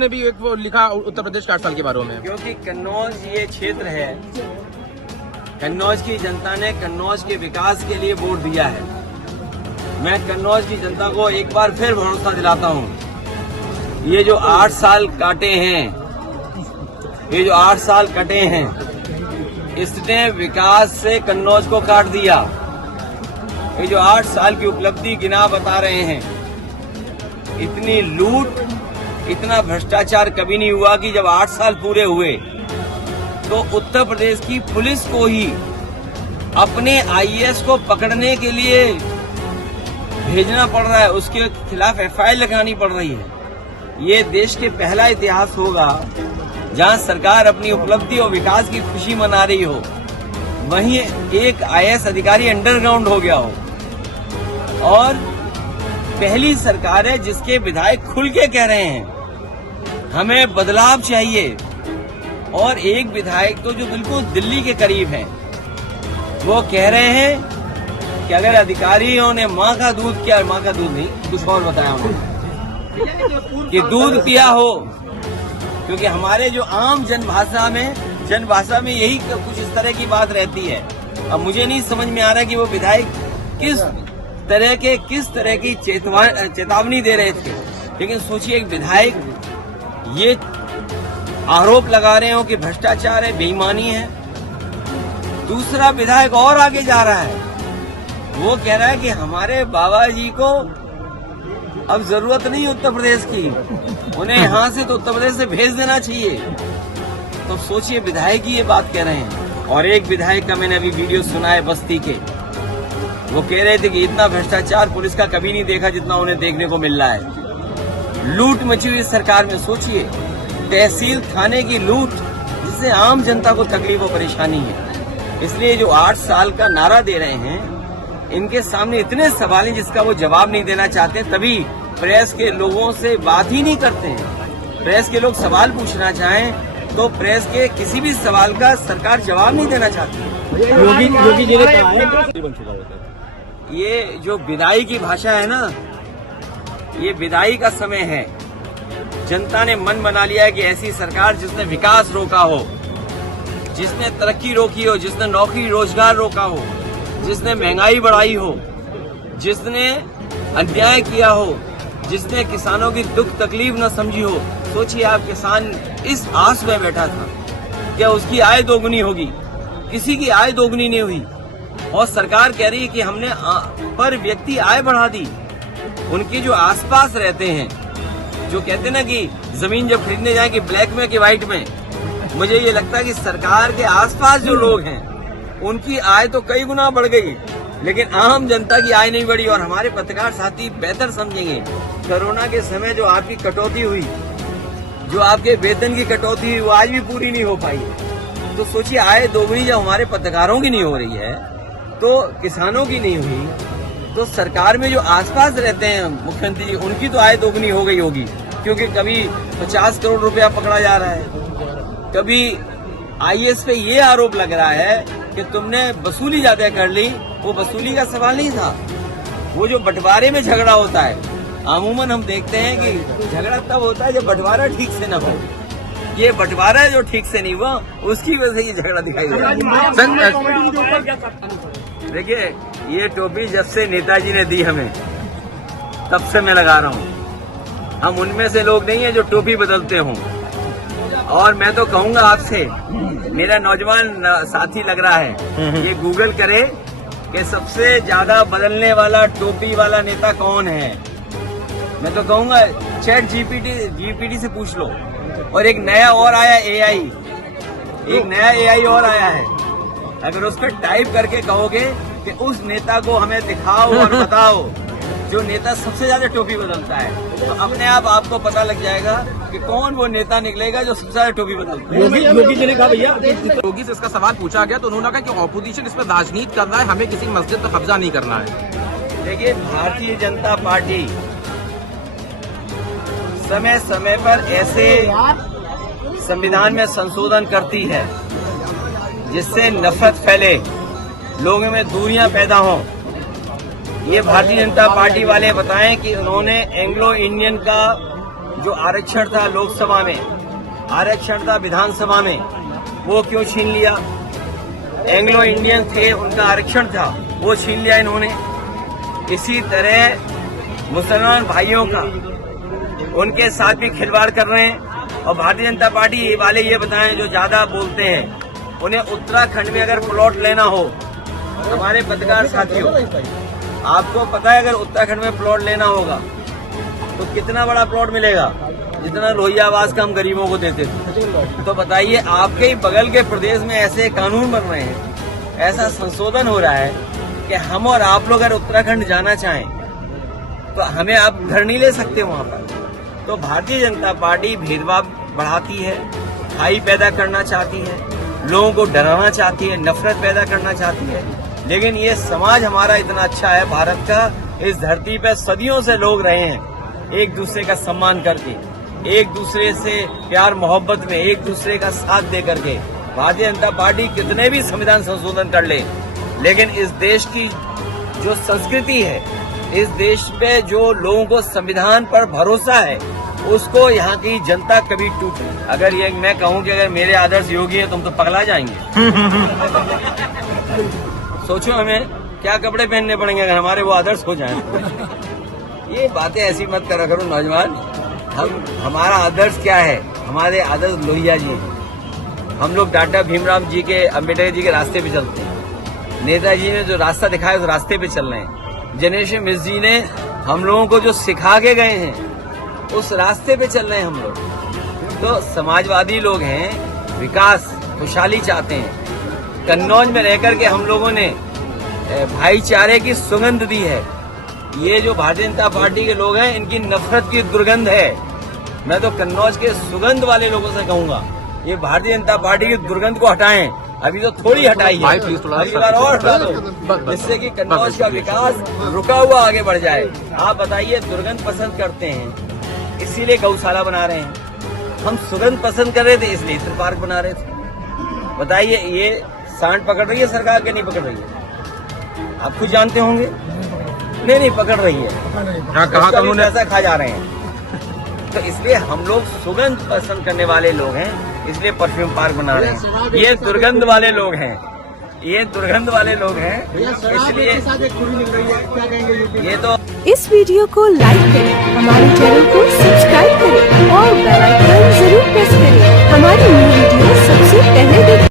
ने भी एक वो लिखा उत्तर प्रदेश के 8 साल के बारे में, क्योंकि कन्नौज ये क्षेत्र है, कन्नौज की जनता ने कन्नौज के विकास के लिए वोट दिया है। मैं कन्नौज की जनता को एक बार फिर भरोसा दिलाता हूँ, ये जो 8 साल काटे हैं, ये जो 8 साल कटे हैं, इसने विकास से कन्नौज को काट दिया। ये जो 8 साल की उपलब्धि गिना बता रहे हैं, इतनी लूट, इतना भ्रष्टाचार कभी नहीं हुआ कि जब 8 साल पूरे हुए तो उत्तर प्रदेश की पुलिस को ही अपने आईएएस को पकड़ने के लिए भेजना पड़ रहा है, उसके खिलाफ एफआईआर लगानी पड़ रही है। ये देश के पहला इतिहास होगा जहां सरकार अपनी उपलब्धि और विकास की खुशी मना रही हो, वहीं एक आईएएस अधिकारी अंडरग्राउंड हो गया हो। और पहली सरकार है जिसके विधायक खुल के कह रहे हैं हमें बदलाव चाहिए, और एक विधायक तो जो बिल्कुल दिल्ली के करीब है, वो कह रहे हैं कि अगर अधिकारियों ने माँ का दूध किया, माँ का दूध नहीं कुछ और बताया उन्होंने कि दूध पिया हो, क्योंकि हमारे जो आम जनभाषा में यही कुछ इस तरह की बात रहती है। अब मुझे नहीं समझ में आ रहा कि वो विधायक किस तरह की चेतावनी दे रहे थे। लेकिन सोचिए, एक विधायक ये आरोप लगा रहे हो कि भ्रष्टाचार है, बेईमानी है। दूसरा विधायक और आगे जा रहा है, वो कह रहा है कि हमारे बाबा जी को अब जरूरत नहीं उत्तर प्रदेश की, उन्हें यहाँ से तो उत्तर प्रदेश से भेज देना चाहिए। तो सोचिए, विधायक ही ये बात कह रहे हैं। और एक विधायक का मैंने अभी वीडियो सुना है बस्ती के, वो कह रहे थे कि इतना भ्रष्टाचार पुलिस का कभी नहीं देखा जितना उन्हें देखने को मिल रहा है। लूट मची हुई सरकार में, सोचिए, तहसील थाने की लूट, जिससे आम जनता को तकलीफ और परेशानी है। इसलिए जो 8 साल का नारा दे रहे हैं, इनके सामने इतने सवाल हैं जिसका वो जवाब नहीं देना चाहते, तभी प्रेस के लोगों से बात ही नहीं करते हैं। प्रेस के लोग सवाल पूछना चाहें तो प्रेस के किसी भी सवाल का सरकार जवाब नहीं देना चाहती। योगी जी ने कहा है ये जो विदाई की भाषा है ना, ये विदाई का समय है। जनता ने मन बना लिया है कि ऐसी सरकार जिसने विकास रोका हो, जिसने तरक्की रोकी हो, जिसने नौकरी रोजगार रोका हो, जिसने महंगाई बढ़ाई हो, जिसने अन्याय किया हो, जिसने किसानों की दुख तकलीफ न समझी हो। सोचिए, आप किसान इस आस में बैठा था क्या उसकी आय दोगुनी होगी, किसी की आय दोगुनी नहीं हुई। और सरकार कह रही है कि हमने पर व्यक्ति आय बढ़ा दी। उनके जो आसपास रहते हैं, जो कहते हैं ना कि जमीन जब खरीदने जाए कि ब्लैक में कि व्हाइट में, मुझे ये लगता है कि सरकार के आसपास जो लोग हैं उनकी आय तो कई गुना बढ़ गई, लेकिन आम जनता की आय नहीं बढ़ी। और हमारे पत्रकार साथी बेहतर समझेंगे, कोरोना के समय जो आपकी कटौती हुई, जो आपके वेतन की कटौती हुई, वो आज भी पूरी नहीं हो पाई। तो सोचिए, आय दोगुनी जब हमारे पत्रकारों की नहीं हो रही है तो किसानों की नहीं हुई, तो सरकार में जो आसपास रहते हैं मुख्यमंत्री जी, उनकी तो आय दोगुनी हो गई होगी। क्योंकि कभी 50 करोड़ रुपया पकड़ा जा रहा है, कभी आईएएस पे ये आरोप लग रहा है कि तुमने वसूली ज्यादा कर ली। वो वसूली का सवाल नहीं था, वो जो बंटवारे में झगड़ा होता है, अमूमन हम देखते हैं कि झगड़ा तब होता है जब बंटवारा ठीक से न हो। ये बंटवारा जो ठीक से नहीं हुआ, उसकी वजह से ये झगड़ा दिखाई दे। देखिए, ये टोपी जब से नेताजी ने दी हमें, तब से मैं लगा रहा हूँ। हम उनमें से लोग नहीं है जो टोपी बदलते हों। और मैं तो कहूँगा आपसे, मेरा नौजवान साथी लग रहा है, ये गूगल करे कि सबसे ज्यादा बदलने वाला टोपी वाला नेता कौन है। मैं तो कहूँगा चैट जीपीटी से पूछ लो। और एक नया और आया एआई, एक नया एआई और आया है। अगर उस पर टाइप करके कहोगे कि उस नेता को हमें दिखाओ और बताओ जो नेता सबसे ज्यादा टोपी बदलता है, तो अपने आप आपको पता लग जाएगा कि कौन वो नेता निकलेगा जो सबसे ज्यादा टोपी बदलता है। योगी जी ने कहा भैया, योगी से इसका सवाल पूछा गया तो उन्होंने कहा कि ऑपोजिशन इस पर राजनीति कर रहा है, हमें किसी मस्जिद पर कब्जा नहीं करना है। देखिए, भारतीय जनता पार्टी समय समय पर ऐसे संविधान में संशोधन करती है जिससे नफरत फैले, लोगों में दूरियां पैदा हों। ये भारतीय जनता पार्टी वाले बताएं कि उन्होंने एंग्लो इंडियन का जो आरक्षण था लोकसभा में, आरक्षण था विधानसभा में, वो क्यों छीन लिया? एंग्लो इंडियन थे, उनका आरक्षण था, वो छीन लिया इन्होंने। इसी तरह मुसलमान भाइयों का, उनके साथ भी खिलवाड़ कर रहे हैं। और भारतीय जनता पार्टी वाले ये बताएं, जो ज्यादा बोलते हैं, उन्हें उत्तराखंड में अगर प्लॉट लेना हो, हमारे पत्रकार साथियों, आपको पता है अगर उत्तराखंड में प्लॉट लेना होगा तो कितना बड़ा प्लॉट मिलेगा, जितना लोहिया आवास का हम गरीबों को देते थे। तो बताइए, आपके ही बगल के प्रदेश में ऐसे कानून बन रहे हैं, ऐसा संशोधन हो रहा है कि हम और आप लोग अगर उत्तराखंड जाना चाहें तो हमें आप घर नहीं ले सकते वहां पर। तो भारतीय जनता पार्टी भेदभाव बढ़ाती है, खाई पैदा करना चाहती है, लोगों को डराना चाहती है, नफरत पैदा करना चाहती है। लेकिन ये समाज हमारा इतना अच्छा है, भारत का, इस धरती पे सदियों से लोग रहे हैं एक दूसरे का सम्मान करके, एक दूसरे से प्यार मोहब्बत में, एक दूसरे का साथ दे करके। भारतीय जनता पार्टी कितने भी संविधान संशोधन कर ले, लेकिन इस देश की जो संस्कृति है, इस देश पे जो लोगों को संविधान पर भरोसा है, उसको यहाँ की जनता कभी टूटे। अगर ये मैं कहूँ कि अगर मेरे आदर्श योगी है, तुम तो पगला जाएंगे। सोचो हमें क्या कपड़े पहनने पड़ेंगे अगर हमारे वो आदर्श हो जाएं। ये बातें ऐसी मत करा करो नौजवान। हमारा आदर्श क्या है? हमारे आदर्श लोहिया जी हैं। हम लोग डॉक्टर भीमराव जी के, अम्बेडकर जी के रास्ते पे चलते हैं। नेताजी ने जो रास्ता दिखाया उस रास्ते पे चल रहे हैं। जनेश मिश्र जी ने हम लोगों को जो सिखा के गए हैं उस रास्ते पे चल रहे हैं हम लोग। तो समाजवादी लोग हैं, विकास खुशहाली चाहते हैं। कन्नौज में रहकर के हम लोगों ने भाईचारे की सुगंध दी है। ये जो भारतीय जनता पार्टी के लोग हैं, इनकी नफरत की दुर्गंध है। मैं तो कन्नौज के सुगंध वाले लोगों से कहूंगा, ये भारतीय जनता पार्टी की दुर्गंध को हटाएं। अभी तो थोड़ी हटाई है, अगली बार और हटा दो, जिससे कि कन्नौज का विकास रुका हुआ आगे बढ़ जाए। आप बताइए, दुर्गंध पसंद करते हैं इसीलिए गौशाला बना रहे हैं, हम सुगंध पसंद कर रहे थे इसलिए इत्र पार्क बना रहे थे। बताइए, ये सांड पकड़ रही है सरकार के नहीं पकड़ रही है? आप खुद जानते होंगे। नहीं पकड़ रही है, कहा तो उन्होंने ऐसा खा जा रहे हैं। तो इसलिए हम लोग सुगंध पसंद करने वाले लोग हैं, इसलिए परफ्यूम पार्क बना रहे हैं। ये दुर्गंध वाले लोग हैं, ये दुर्गंध वाले लोग हैं, इसलिए ये तो। इस वीडियो को लाइक करें, हमारे चैनल को सब्सक्राइब करें और बेल आइकन जरूर प्रेस करें। हमारी न्यू वीडियो सबसे पहले देखें।